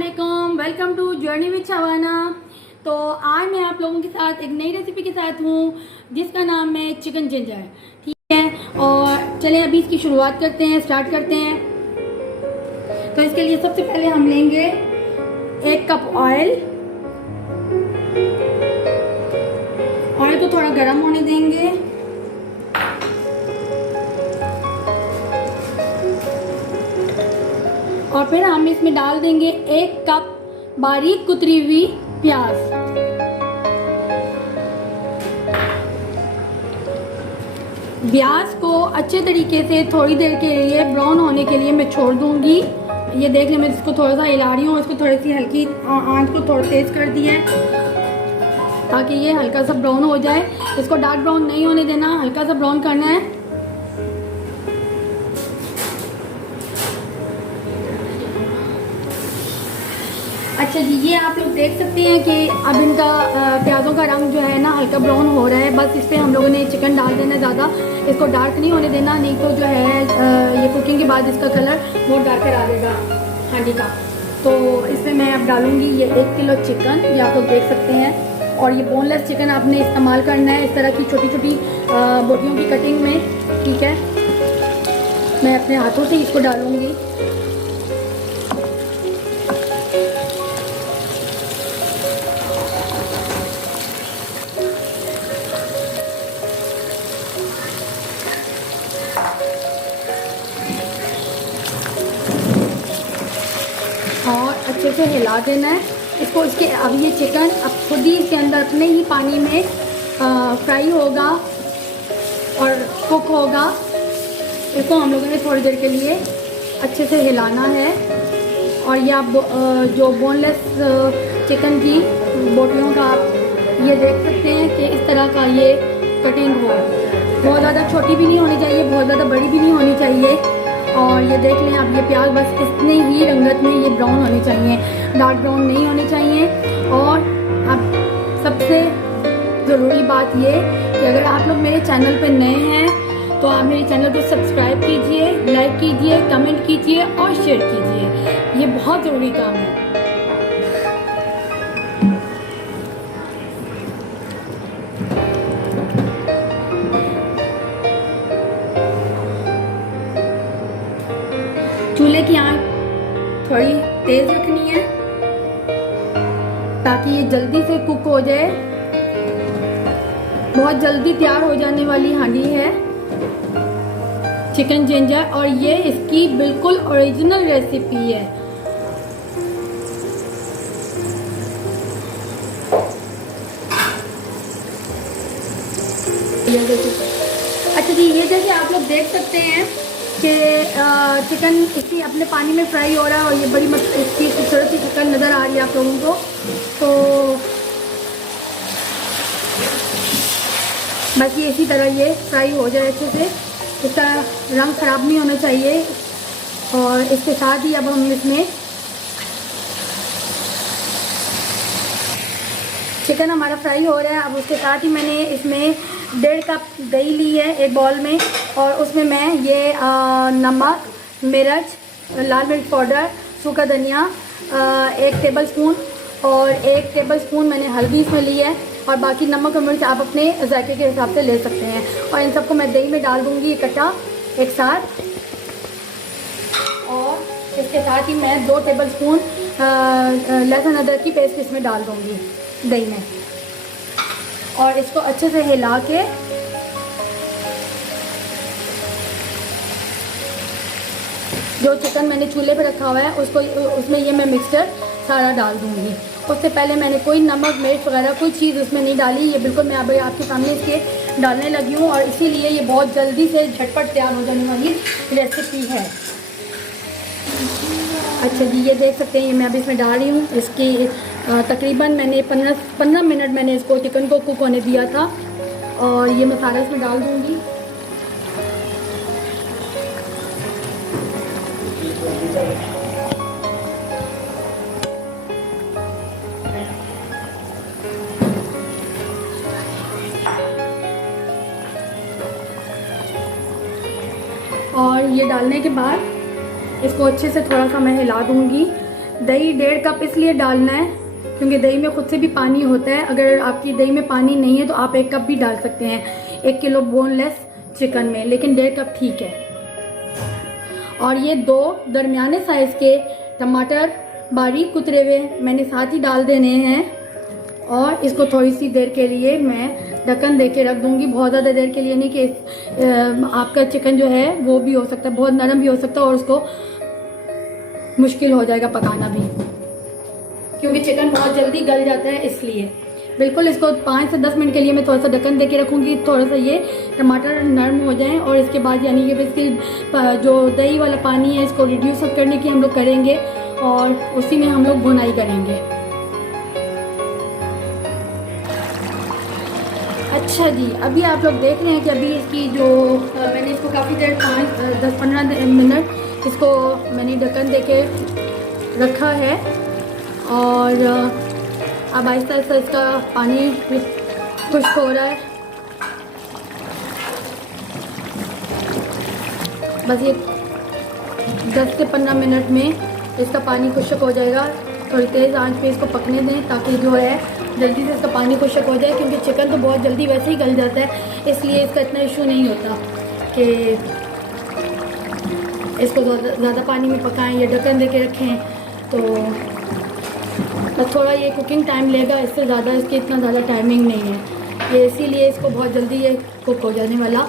अस्सलामुअलैकुम, welcome to journey with Shabana. तो आज मैं आप लोगों के साथ एक नई रेसिपी के साथ हूँ जिसका नाम है चिकन जिंजर। ठीक है, और चलें अभी इसकी शुरुआत करते हैं, स्टार्ट करते हैं। तो इसके लिए सबसे पहले हम लेंगे 1 कप ऑयल। ऑयल को थोड़ा गर्म होने देंगे। और फिर हम इसमें डाल देंगे 1 कप बारीक कुतरी हुई प्याज। प्याज को अच्छे तरीके से थोड़ी देर के लिए ब्राउन होने के लिए मैं छोड़ दूंगी। ये देख लें, मैं इसको थोड़ा सा हिला रही हूँ, इसको थोड़ी सी हल्की आंच को थोड़ा तेज कर दी है ताकि ये हल्का सा ब्राउन हो जाए। इसको डार्क ब्राउन नहीं होने देना, हल्का सा ब्राउन करना है। अच्छा जी, ये आप लोग देख सकते हैं कि अब इनका प्याज़ों का रंग जो है ना हल्का ब्राउन हो रहा है। बस इस पर हम लोगों ने चिकन डाल देना, ज़्यादा इसको डार्क नहीं होने देना, नहीं तो जो है ये कुकिंग के बाद इसका कलर बहुत डार्कर आ जाएगा हांडी का। तो इसमें मैं अब डालूँगी ये 1 किलो चिकन, ये आप लोग देख सकते हैं। और ये बोनलेस चिकन आपने इस्तेमाल करना है, इस तरह की छोटी छोटी बोटियों की कटिंग में। ठीक है, मैं अपने हाथों से इसको डालूँगी। और अच्छे से हिला देना है इसको। इसके अब ये चिकन अब खुद ही इसके अंदर अपने ही पानी में फ्राई होगा और कुक होगा। इसको हम लोगों ने थोड़ी देर के लिए अच्छे से हिलाना है। और ये आप जो बोनलेस चिकन की बोटियों का आप ये देख सकते हैं कि इस तरह का ये कटिंग हो। बहुत ज़्यादा छोटी भी नहीं होनी चाहिए, बहुत ज़्यादा बड़ी भी नहीं होनी चाहिए। और ये देख लें आप, ये प्याज बस इतने ही रंगत में ये ब्राउन होने चाहिए, डार्क ब्राउन नहीं होने चाहिए। और अब सबसे ज़रूरी बात ये कि अगर आप लोग मेरे चैनल पर नए हैं तो आप मेरे चैनल को सब्सक्राइब कीजिए, लाइक कीजिए, कमेंट कीजिए और शेयर कीजिए। ये बहुत ज़रूरी काम है। चूल्हे की आंच थोड़ी तेज रखनी है ताकि ये जल्दी से कुक हो जाए। बहुत जल्दी तैयार हो जाने वाली हांडी है चिकन जिंजर, और ये इसकी बिल्कुल ओरिजिनल रेसिपी है। अच्छा जी, ये जैसे आप लोग देख सकते हैं कि चिकन इसी अपने पानी में फ्राई हो रहा है और ये बड़ी इसकी खूबसूरत सी शक्ल नज़र आ रही है आप लोगों को। तो बस ये इसी तरह ये फ्राई हो जाए अच्छे से, इसका रंग ख़राब नहीं होना चाहिए। और इसके साथ ही अब हम इसमें चिकन हमारा फ्राई हो रहा है। अब उसके साथ ही मैंने इसमें 1.5 कप दही ली है एक बाउल में, और उसमें मैं ये नमक, मिर्च, लाल मिर्च पाउडर, सूखा धनिया 1 टेबल स्पून और 1 टेबल स्पून मैंने हल्दी इसमें ली है। और बाकी नमक और मिर्च आप अपने जायके के हिसाब से ले सकते हैं। और इन सबको मैं दही में डाल दूँगी इकट्ठा एक साथ। और इसके साथ ही मैं 2 टेबल स्पून लहसुन अदरक की पेस्ट इसमें डाल दूँगी दही में। और इसको अच्छे से हिला के जो चिकन मैंने चूल्हे पे रखा हुआ है उसको उसमें ये मैं मिक्सचर सारा डाल दूँगी। उससे पहले मैंने कोई नमक, मिर्च वगैरह कोई चीज़ उसमें नहीं डाली। ये बिल्कुल मैं अभी आपके सामने इसके डालने लगी हूँ, और इसीलिए ये बहुत जल्दी से झटपट तैयार हो जाने वाली रेसिपी है। अच्छा जी, ये देख सकते हैं ये मैं अभी इसमें डाल रही हूँ। इसकी तकरीबन मैंने 15 मिनट मैंने इसको चिकन को कुक होने दिया था, और ये मसाला इसमें डाल दूँगी। और ये डालने के बाद इसको अच्छे से थोड़ा सा मैं हिला दूँगी दही 1.5 कप इसलिए डालना है क्योंकि दही में खुद से भी पानी होता है। अगर आपकी दही में पानी नहीं है तो आप 1 कप भी डाल सकते हैं 1 किलो बोनलेस चिकन में, लेकिन 1.5 कप ठीक है। और ये 2 दरमियाने साइज़ के टमाटर बारीक कुतरे हुए मैंने साथ ही डाल देने हैं और इसको थोड़ी सी देर के लिए मैं ढक्कन दे के रख दूँगी। बहुत ज़्यादा देर के लिए नहीं कि आपका चिकन जो है वो भी हो सकता है बहुत नरम भी हो सकता है और उसको मुश्किल हो जाएगा पकाना भी, क्योंकि चिकन बहुत जल्दी गल जाता है। इसलिए बिल्कुल इसको 5 से 10 मिनट के लिए मैं थोड़ा सा ढक्कन दे के रखूँगी, थोड़ा सा ये टमाटर नरम हो जाएं। और इसके बाद यानी कि इसकी जो दही वाला पानी है इसको रिड्यूस करने की हम लोग करेंगे और उसी में हम लोग भुनाई करेंगे। अच्छा जी, अभी आप लोग देख रहे हैं कि अभी इसकी जो मैंने इसको काफ़ी देर 10-15 मिनट इसको मैंने ढक्कन दे के रखा है और अब आहिस्ता आहिस्ता इसका पानी खुश्क हो रहा है। बस ये 10 से 15 मिनट में इसका पानी खुश्क हो जाएगा। थोड़ी तेज़ आंच पे इसको पकने दें ताकि जो है जल्दी से इसका पानी खुश्क हो जाए, क्योंकि चिकन तो बहुत जल्दी वैसे ही गल जाता है, इसलिए इसका इतना इशू नहीं होता कि इसको ज़्यादा पानी में पकाएं या ढक्कन दे के रखें। तो बस थोड़ा ये कुकिंग टाइम लेगा, इससे ज़्यादा इसकी इतना ज़्यादा टाइमिंग नहीं है ये, इसीलिए इसको बहुत जल्दी ये कुक हो जाने वाला।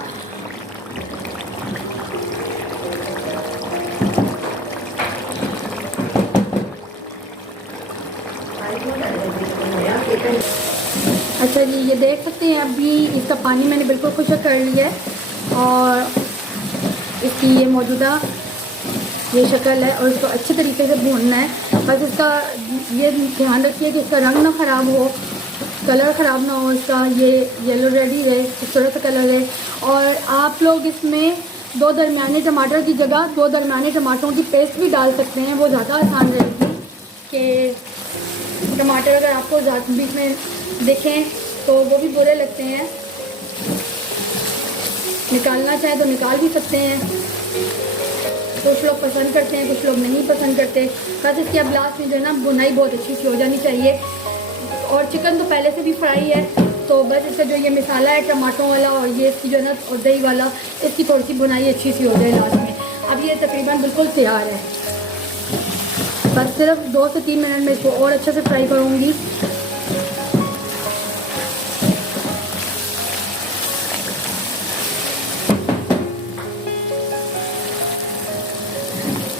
अच्छा जी, ये देख सकते हैं अभी इसका पानी मैंने बिल्कुल खुश्क कर लिया है और इसकी ये मौजूदा ये शक्ल है और इसको अच्छे तरीके से भूनना है। बस इसका ये ध्यान रखिए कि इसका रंग ना ख़राब हो, कलर ख़राब ना हो, इसका ये येलो रेडी रहे, खूबसूरत कलर है। और आप लोग इसमें 2 दरमियाने टमाटर की जगह 2 दरमियाने टमाटरों की पेस्ट भी डाल सकते हैं, वो ज़्यादा आसान रहेगी। कि टमाटर अगर आपको बीच में देखें तो वो भी बुरे लगते हैं, निकालना चाहें तो निकाल भी सकते हैं। कुछ लोग पसंद करते हैं, कुछ लोग नहीं पसंद करते। बस इसकी अब लास्ट में जो है ना भुनाई बहुत अच्छी सी हो जानी चाहिए। और चिकन तो पहले से भी फ्राई है, तो बस इसका जो ये मसाला है टमाटरों वाला और ये इसकी जो है ना और दही वाला, इसकी थोड़ी सी भुनाई अच्छी सी हो जाए लास्ट में। अब ये तकरीबन बिल्कुल तैयार है। बस सिर्फ 2 से 3 मिनट में इसको और अच्छे से फ्राई करूँगी।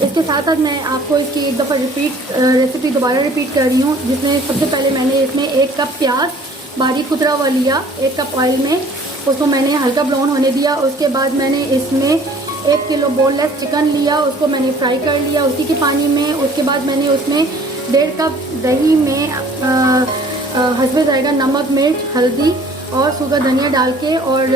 इसके साथ साथ मैं आपको इसकी एक दफ़ा रेसिपी दोबारा रिपीट कर रही हूँ, जिसमें सबसे पहले मैंने इसमें 1 कप प्याज बारीक कुतरा हुआ लिया, 1 कप ऑयल में उसको मैंने हल्का ब्राउन होने दिया। उसके बाद मैंने इसमें 1 किलो बोनलेस चिकन लिया, उसको मैंने फ्राई कर लिया उसी के पानी में। उसके बाद मैंने उसमें 1.5 कप दही में हस्बे जाएगा नमक, मिर्च, हल्दी और सूखा धनिया डाल के और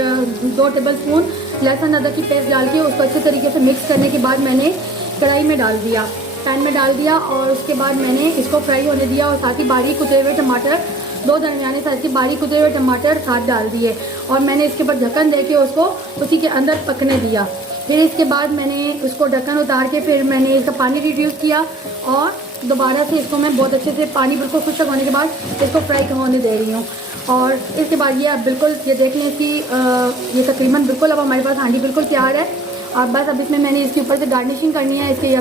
2 टेबल स्पून लहसुन अदरक की पेस्ट डाल के उसको अच्छे तरीके से मिक्स करने के बाद मैंने कढ़ाई में डाल दिया, पैन में डाल दिया और उसके बाद मैंने इसको फ्राई होने दिया। और साथ ही बारीक कुतरे हुए टमाटर, 2 दरमियाने साइज के बारीक कुतरे हुए टमाटर साथ डाल दिए और मैंने इसके ऊपर ढक्कन दे के उसको उसी के अंदर पकने दिया। फिर इसके बाद मैंने उसको ढक्कन उतार के फिर मैंने इसका पानी रिड्यूस किया और दोबारा से इसको मैं बहुत अच्छे से पानी बिल्कुल खुश्क होने के बाद इसको फ्राई होने दे रही हूँ। और इसके बाद ये अब बिल्कुल ये देख लें कि ये तकरीबन बिल्कुल अब हमारे पास हांडी बिल्कुल तैयार है। और बस अब इसमें मैंने इसके ऊपर से गार्निशिंग करनी है, इसके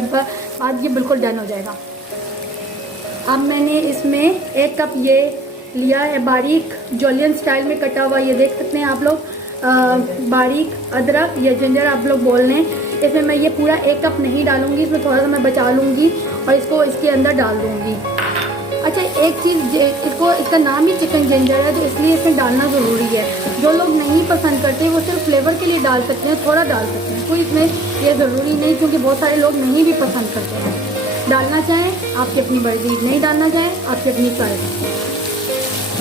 बाद ये बिल्कुल डन हो जाएगा। अब मैंने इसमें 1 कप ये लिया है बारीक जॉलियन स्टाइल में कटा हुआ, ये देख सकते हैं आप लोग, बारीक अदरक या जिंजर आप लोग बोल लें। इसमें मैं ये पूरा 1 कप नहीं डालूंगी, इसमें थोड़ा सा मैं बचा लूँगी और इसको इसके अंदर डाल दूँगी। अच्छा, एक चीज़, इसका नाम ही चिकन जिंजर है तो इसलिए इसमें डालना ज़रूरी है। जो लोग नहीं पसंद करते वो सिर्फ फ्लेवर के लिए डाल सकते हैं, थोड़ा डाल सकते हैं, कोई इसमें ये ज़रूरी नहीं, क्योंकि बहुत सारे लोग नहीं भी पसंद करते हैं। डालना चाहें आपकी अपनी मर्जी, नहीं डालना चाहें आपकी अपनी चॉइस।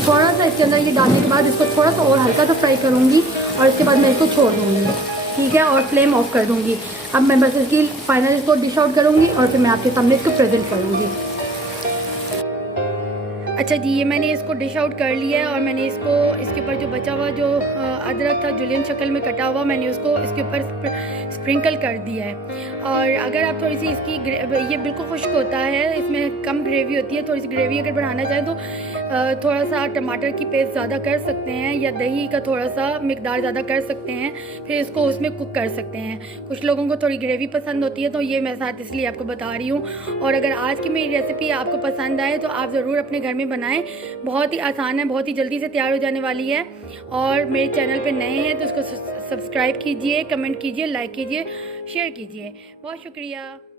थोड़ा सा इसके अंदर ये डालने के बाद इसको थोड़ा सा और हल्का सा फ्राई करूँगी और इसके बाद मैं इसको छोड़ दूँगी, ठीक है, और फ्लेम ऑफ कर दूँगी। अब मैं बस इसकी फाइनल इसको डिश आउट करूँगी और फिर मैं आपके सामने इसको प्रेजेंट करूँगी। अच्छा जी, ये मैंने इसको डिश आउट कर लिया है और मैंने इसको इसके ऊपर जो बचा हुआ जो अदरक था जुलियन शक्ल में कटा हुआ, मैंने उसको इसके ऊपर स्प्रिंकल कर दिया है। और अगर आप थोड़ी सी इसकी ये बिल्कुल खुश्क होता है, इसमें कम ग्रेवी होती है, थोड़ी सी ग्रेवी अगर बढ़ाना चाहें तो थोड़ा सा टमाटर की पेस्ट ज़्यादा कर सकते हैं या दही का थोड़ा सा मिकदार ज़्यादा कर सकते हैं, फिर इसको उसमें कुक कर सकते हैं। कुछ लोगों को थोड़ी ग्रेवी पसंद होती है, तो ये मैं साथ इसलिए आपको बता रही हूँ। और अगर आज की मेरी रेसिपी आपको पसंद आए तो आप ज़रूर अपने घर में बनाएं, बहुत ही आसान है, बहुत ही जल्दी से तैयार हो जाने वाली है। और मेरे चैनल पे नए हैं तो इसको सब्सक्राइब कीजिए, कमेंट कीजिए, लाइक कीजिए, शेयर कीजिए। बहुत शुक्रिया।